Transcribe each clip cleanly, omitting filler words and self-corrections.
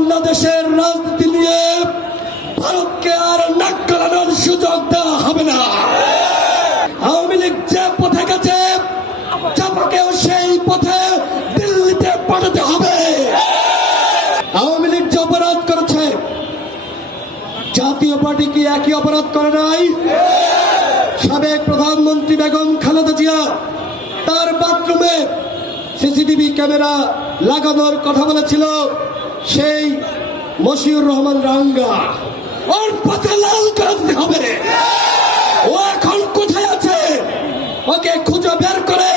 বাংলাদেশের রাজনীতি নিয়ে ভারতকে আর নাক গলানোর সুযোগ দেওয়া হবে না। আওয়ামী লীগ যে পথে গেছে, চাপাকেও সেই পথে দিল্লিতে পাঠাতে হবে। আওয়ামী লীগ যে অপরাধ করেছে, জাতীয় পার্টি কি একই অপরাধ করে নাই? সাবেক প্রধানমন্ত্রী বেগম খালেদা জিয়া তার বাথরুমে সিসিটিভি ক্যামেরা লাগানোর কথা বলেছিল, সেই মশিউর রহমান রাঙ্গা ওর পাশে লাল করে দিতে হবে। ও এখন কোথায় আছে? ওকে খুঁজে বের করে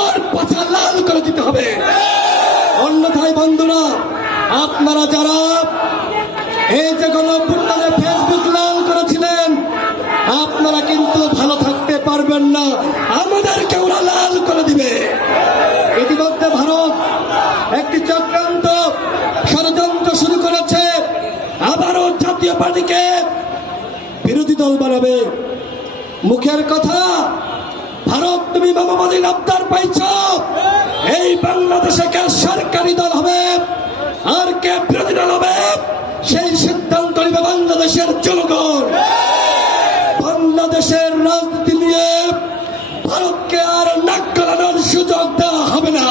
ওর পাশে লাল করে দিতে হবে। অন্যথায় বন্ধুরা, আপনারা যারা এই যে গণঅভ্যুত্থানে ফেসবুক লাল করেছিলেন, আপনারা কিন্তু ভালো থাকতে পারবেন না, আমাদেরকে ওরা লাল করে দিবে। ইতিমধ্যে ভারত একটি চক্রান্ত ষড়যন্ত্র শুরু করেছে, আবারও জাতীয় পার্টিকে বিরোধী দল বানাবে। মুখের কথা, ভারত তুমি মামাবাদীর আবদার পাইছ, এই বাংলাদেশে কে সরকারি দল হবে আর কে বিরোধী দল হবে সেই সিদ্ধান্ত নিবে বাংলাদেশের জনগণ। বাংলাদেশের রাজনীতি নিয়ে ভারতকে আর নাক গলানোর সুযোগ দেওয়া হবে না।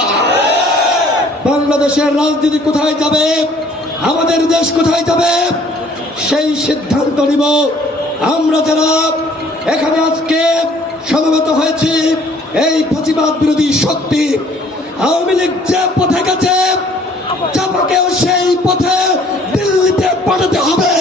বাংলাদেশের রাজনীতি কোথায় যাবে, আমাদের দেশ কোথায় যাবে, সেই সিদ্ধান্ত নিব আমরা যারা এখানে আজকে সমবেত হয়েছি। এই ফ্যাসিবাদ বিরোধী শক্তি আওয়ামী লীগ যে পথে গেছে, চাপাকেও সেই পথে দিল্লিতে পাঠাতে হবে।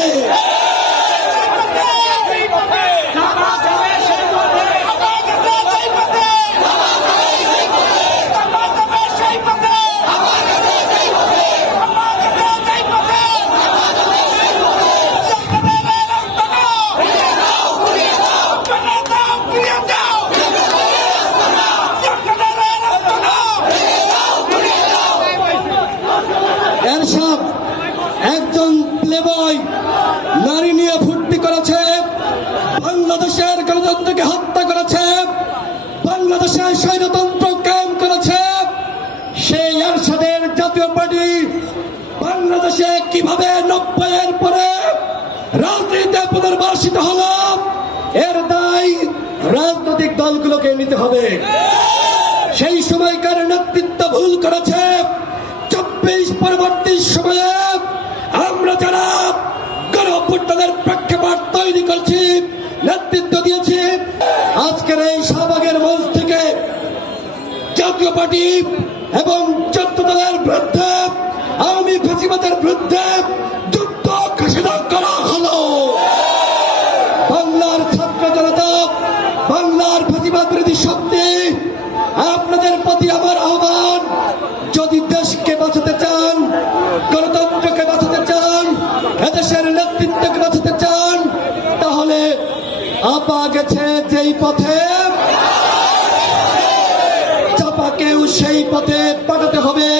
এরশাদ একজন প্লেবয় নারী নিয়ে ফুর্তি করেছে, বাংলাদেশের গণতন্ত্রকে হত্যা করেছে, বাংলাদেশের স্বৈরতন্ত্র কায়েম করেছে। সেই এরশাদের জাতীয় পার্টি বাংলাদেশে কিভাবে 90-এর পরে রাজনীতিতে পুনর্বাসিত হলো, এর দায় রাজনৈতিক দলগুলোকে নিতে হবে। সেই সময়কার নেতৃত্ব ভুল করেছে। 24 পরবর্তী সময়ে আমরা যারা গণঅভ্যুত্থানের প্রেক্ষাপট তৈরি করছি, নেতৃত্ব দিয়েছি, আজকের এই শাহবাগের মঞ্চ থেকে জাতীয় পার্টি এবং 14 দলের বিরুদ্ধে, আওয়ামী ফ্যাসিবাদের বিরুদ্ধে যুদ্ধ ঘোষণা করা হলো। বাংলার ছাত্র জনতা, বাংলার ফ্যাসিবাদ বিরোধী শক্তি, আপনাদের প্রতি আমার আহ্বান, যদি দেশকে বাঁচাতে চান, গণতন্ত্রকে বাঁচাতে চান, এদেশের নেতৃত্বকে বাঁচাতে চান, তাহলে আপা গেছে যেই পথে, চাপাকেও সেই পথে পাঠাতে হবে।